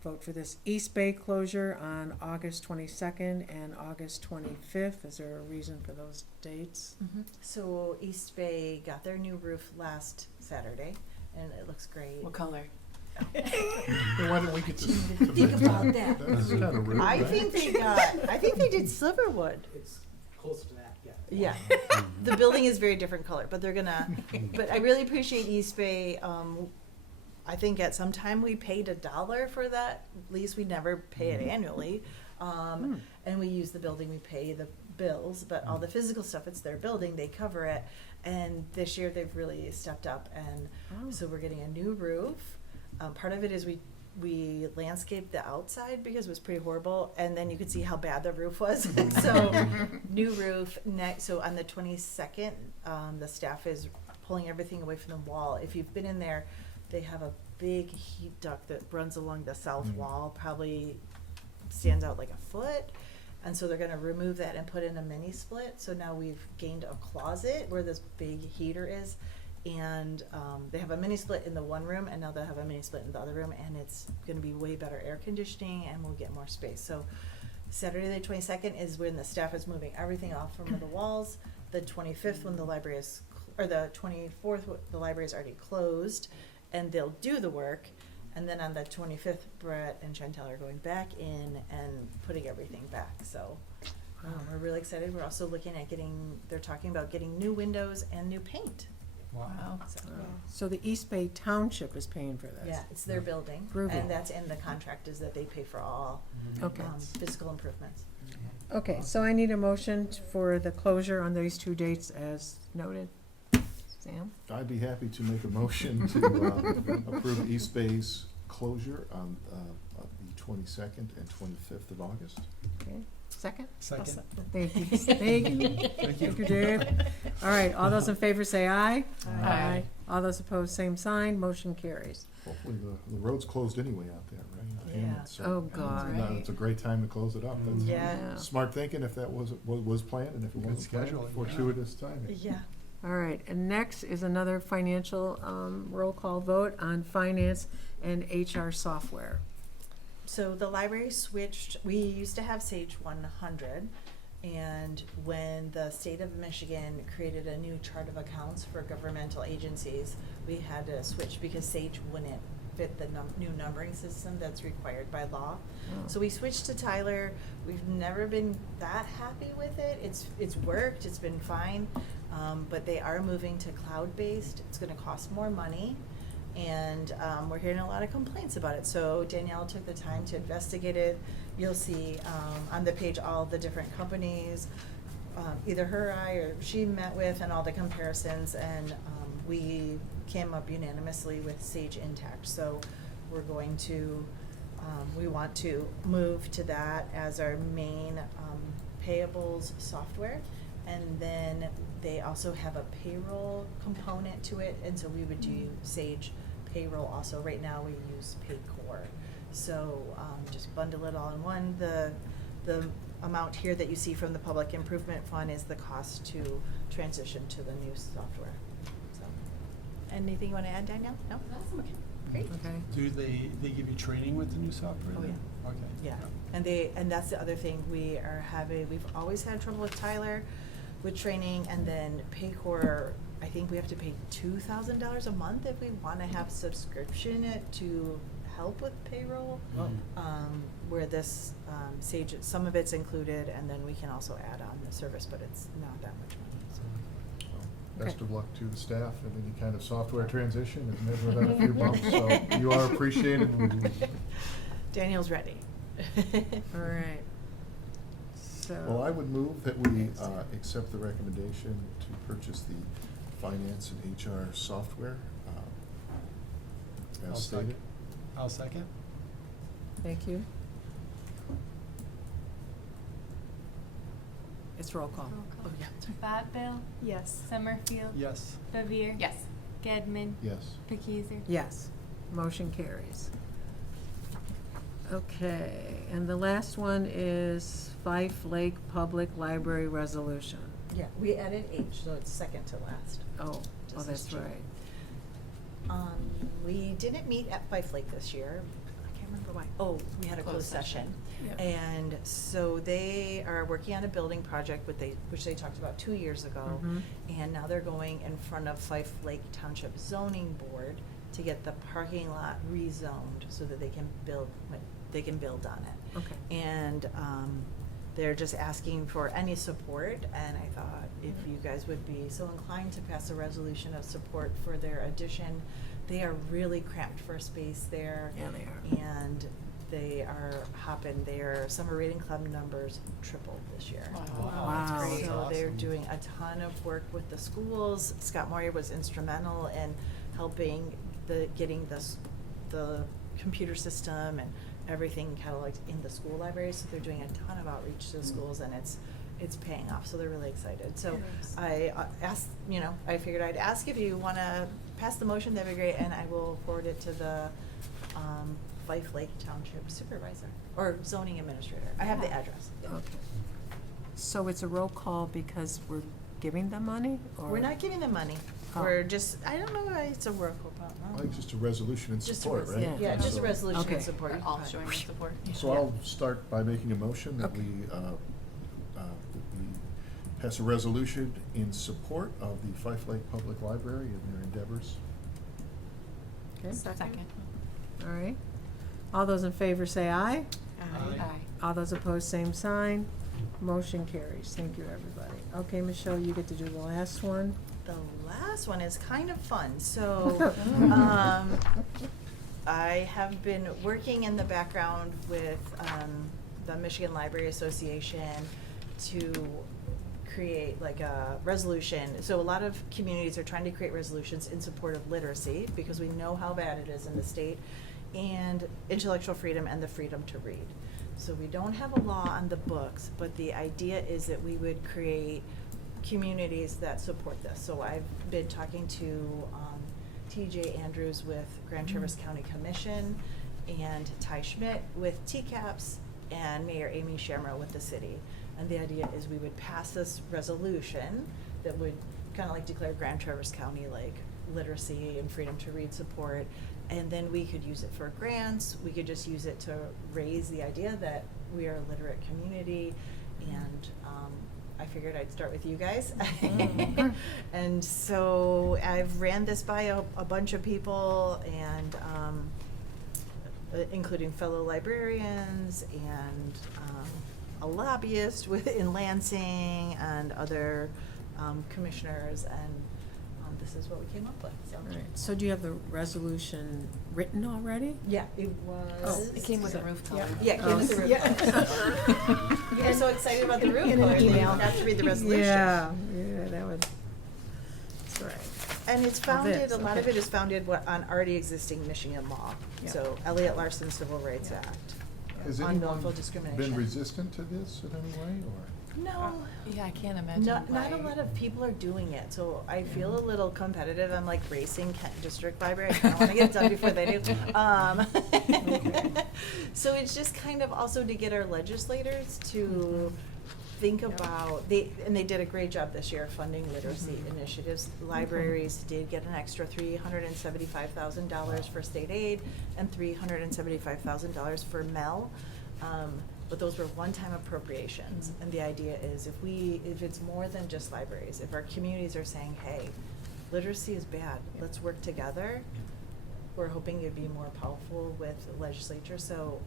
vote for this. East Bay closure on August 22nd and August 25th. Is there a reason for those dates? So East Bay got their new roof last Saturday, and it looks great. What color? Well, why don't we get to Think about that. That's kind of rude, I right? think they did Silverwood. It's close to that, yeah. Yeah, the building is very different color, but they're gonna, but I really appreciate East Bay. I think at some time we paid $1 for that lease. We never pay it annually. And we use the building, we pay the bills, but all the physical stuff, it's their building, they cover it. And this year they've really stepped up, and so we're getting a new roof. Part of it is we landscaped the outside because it was pretty horrible, and then you could see how bad the roof was. So new roof so on the 22nd, the staff is pulling everything away from the wall. If you've been in there, they have a big heat duct that runs along the south wall, probably stands out like a foot. And so they're gonna remove that and put in a mini split. So now we've gained a closet where this big heater is. And they have a mini split in the one room, and now they'll have a mini split in the other room, and it's gonna be way better air conditioning, and we'll get more space. So Saturday the 22nd is when the staff is moving everything off from the walls. The 25th, when the library is, or the 24th, the library is already closed, and they'll do the work. And then on the 25th, Brett and Chantel are going back in and putting everything back. So we're really excited. We're also looking at they're talking about getting new windows and new paint. Wow. So the East Bay Township is paying for this? Yeah, it's their building, Groovy. and that's in the contract, is that they pay for all Okay. physical improvements. Okay, so I need a motion for the closure on these two dates as noted. Sam? I'd be happy to make a motion to approve East Bay's closure on the 22nd and 25th of August. Okay, second? Second. Thank you, thank you. Thank you, Dave. All right, all those in favor say aye. Aye. All those opposed, same sign, motion carries. Hopefully the road's closed anyway out there, right? Yeah. Hammond, so Oh, God. It's a great time to close it up. That's Yeah. smart thinking if that was planned, and if it Good wasn't planned, scheduling, yeah. fortuitous timing. Yeah. All right, and next is another financial roll call vote on finance and HR software. So the library switched, we used to have Sage 100, and when the state of Michigan created a new chart of accounts for governmental agencies, we had to switch because Sage wouldn't fit the new numbering system that's required by law. So we switched to Tyler. We've never been that happy with it. It's worked, it's been fine, but they are moving to cloud-based. It's gonna cost more money. And we're hearing a lot of complaints about it. So Danielle took the time to investigate it. You'll see on the page all the different companies, either her or I or she met with, and all the comparisons. And we came up unanimously with Sage Intact. So we're going to, we want to move to that as our main payables software. And then they also have a payroll component to it, and so we would do Sage Payroll also. Right now, we use Paycor. So just bundle it all in one. The amount here that you see from the Public Improvement Fund is the cost to transition to the new software. So, anything you want to add, Danielle? No? Awesome. Okay, great. Okay. Do they give you training with the new software? Oh, then? Okay. Yeah, and that's the other thing we are having. We've always had trouble with Tyler with training, and then Paycor, I think we have to pay $2,000 a month if we want to have subscription to help with payroll. Where this Sage, some of it's included, and then we can also add on the service, but it's not that much money. So. Well, best of luck to the staff in any kind of software transition. It's never without a few bumps, so you are appreciated. Daniel's ready. All right. So. Well, I would move that we accept the recommendation to purchase the finance and HR software I'll as stated. I'll second. Thank you. It's roll call. Oh, yeah. Botville, Yes. Summerfield, Yes. Bevere. Yes. Gedman, Yes. Pekizer. Yes, motion carries. Okay, and the last one is Fife Lake Public Library Resolution. Yeah, we added H, so it's second to last. Oh, Just that's as cheap. right. We didn't meet at Fife Lake this year. I can't remember why. Oh, we had a closed session. Yeah. And so they are working on a building project which they talked about 2 years ago. Mhm. And now they're going in front of Fife Lake Township Zoning Board to get the parking lot rezoned so that they can build on it. Okay. And they're just asking for any support, and I thought if you guys would be so inclined to pass a resolution of support for their addition. They are really cramped for space there. Yeah, they are. And they are hopping, their summer reading club numbers tripled this year. Wow. That's great. So they're Awesome. doing a ton of work with the schools. Scott Moyer was instrumental in helping getting the computer system and everything cataloged in the school library. So they're doing a ton of outreach to the schools, and it's paying off. So they're really excited. So Yes. I asked, I figured I'd ask if you want to pass the motion. That'd be great, and I will forward it to the Fife Lake Township Supervisor or Zoning Administrator. I have the Yeah. address. Okay. So it's a roll call because we're giving them money, or? We're not giving them money. Oh. We're just, I don't know why it's a roll call. I think it's just a resolution in Just a support, right? res- Yeah, just a So- resolution Okay. in support. We're all showing our support. So I'll start by making a motion that Okay. we pass a resolution in support of the Fife Lake Public Library and their endeavors. Okay. Second. All right. All those in favor say aye. Aye. All those opposed, same sign. Motion carries. Thank you, everybody. Okay, Michelle, you get to do the last one. The last one is kind of fun. So, I have been working in the background with the Michigan Library Association to create like a resolution. So a lot of communities are trying to create resolutions in support of literacy because we know how bad it is in the state. and intellectual freedom and the freedom to read. So we don't have a law on the books, but the idea is that we would create communities that support this. So I've been talking to TJ Andrews with Grand Traverse County Commission and Ty Schmidt with TCAPS and Mayor Amy Shamrow with the city. And the idea is we would pass this resolution that would kind of like declare Grand Traverse County like literacy and freedom to read support. And then we could use it for grants. We could just use it to raise the idea that we are a literate community. And I figured I'd start with you guys. And so I've ran this by a bunch of people, and including fellow librarians and a lobbyist in Lansing and other commissioners, and this is what we came up with. So. All right, so do you have the resolution written already? Yeah, it was. Oh, It came with a roof color. Yeah, it came with the roof color. You were so excited about the roof In an color that you email. forgot to read the resolution. Yeah, that would, that's right. And it's Oh, this, founded, a lot of okay. it is founded on already existing Michigan law. Yeah. So Elliott Larson Civil Rights Yeah. Act. Has on anyone willful discrimination. been resistant to this in any way, or? No. Yeah, I can't imagine Not a why. lot of people are doing it, so I feel a little competitive. I'm like racing Kent District Library. I want to get it done before they do. So it's just kind of also to get our legislators to think about, they did a great job this year funding literacy initiatives. Libraries did get an extra $375,000 for state aid and $375,000 for MEL. But those were one-time appropriations, and the idea is if it's more than just libraries, if our communities are saying, hey, literacy is bad, let's work together, we're hoping it'd be more powerful with the legislature. So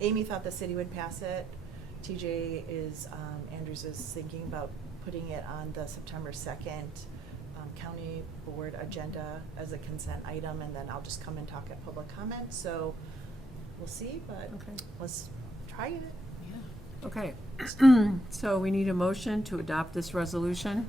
Amy thought the city would pass it. TJ Andrews is thinking about putting it on the September 2nd county board agenda as a consent item, and then I'll just come and talk at public comment. So we'll see, but Okay. let's try it. Yeah. Okay, so we need a motion to adopt this resolution.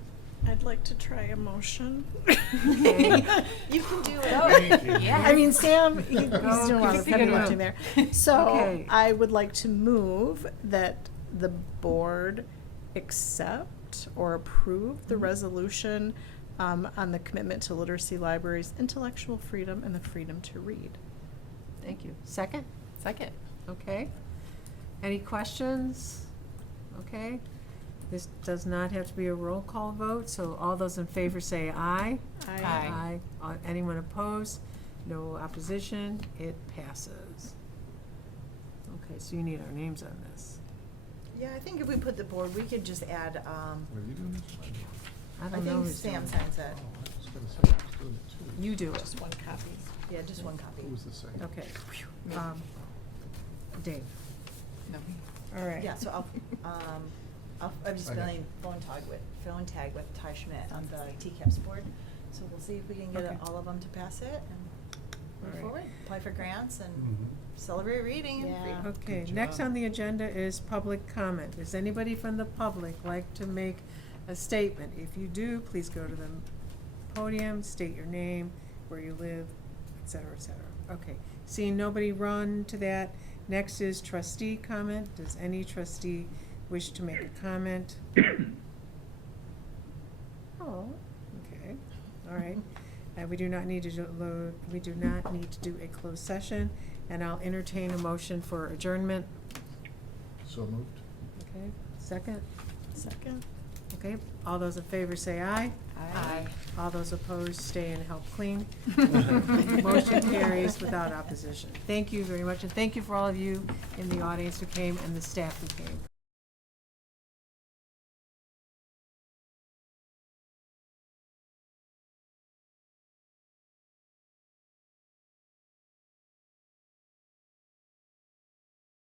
I'd like to try a motion. Okay. You can do Oh, it. yeah. I mean, Sam, he's doing a lot Kingsley of heavy can do lifting it. there. So Okay. I would like to move that the board accept or approve the resolution on the commitment to literacy libraries, intellectual freedom, and the freedom to read. Thank you. Second? Second. Okay. Any questions? Okay. This does not have to be a roll call vote, so all those in favor say aye. Aye. Anyone opposed? No opposition? It passes. Okay, so you need our names on this. Yeah, I think if we put the board, we could just add, Are you doing this? I I don't know think who's Sam doing it. signs it. Oh, I was gonna say, I was doing it too. You do it. Just one copy. Yeah, just one copy. Who was the second? Okay. Dave. No. All right. Yeah, so I'm just Okay. phone tag with Ty Schmidt on the TCAPS board. So we'll see if we can get Okay. all of them to pass it and All move right. forward, apply for grants and Mhm. celebrate reading and Yeah. freedom. Okay, Good next job. on the agenda is public comment. Does anybody from the public like to make a statement? If you do, please go to the podium, state your name, where you live, et cetera, et cetera. Okay, seeing nobody run to that, next is trustee comment. Does any trustee wish to make a comment? Oh, okay, all right. We do not need to do a closed session, and I'll entertain a motion for adjournment. So moved. Okay, second? Second. Okay, all those in favor say aye. Aye. All those opposed, stay and help clean. Motion carries without opposition. Thank you very much, and thank you for all of you in the audience who came and the staff who came.